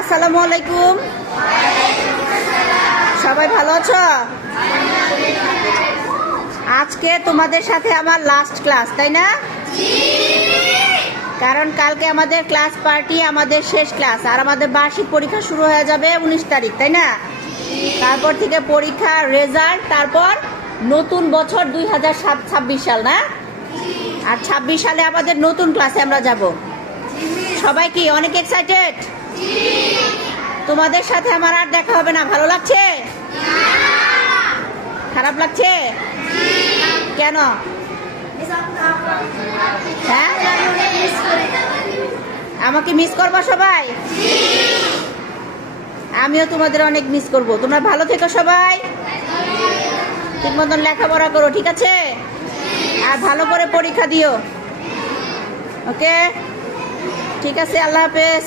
আসসালামু আলাইকুম। সবাই ভালো আছো? আজকে তোমাদের সাথে আমার লাস্ট ক্লাস, তাই না? কারণ কালকে আমাদের ক্লাস পার্টি, আমাদের শেষ ক্লাস, আর আমাদের বার্ষিক পরীক্ষা শুরু হয়ে যাবে 19 তারিখ, তাই না? তারপর থেকে পরীক্ষা, রেজাল্ট, তারপর নতুন বছর 2026 সাল, না? আর 26 সালে আমাদের নতুন ক্লাসে আমরা যাব। সবাই কি অনেক এক্সাইটেড? তোমাদের সাথে আমার আর দেখা হবে না, ভালো লাগছে? খারাপ লাগছে? কেন? হ্যাঁ, আমাকে মিস করবা সবাই? আমিও তোমাদের অনেক মিস করব। তোমরা ভালো থেকো সবাই, ঠিক মতন লেখাপড়া করো, ঠিক আছে? আর ভালো করে পরীক্ষা দিও, ওকে? ঠিক আছে, আল্লাহ হাফেজ।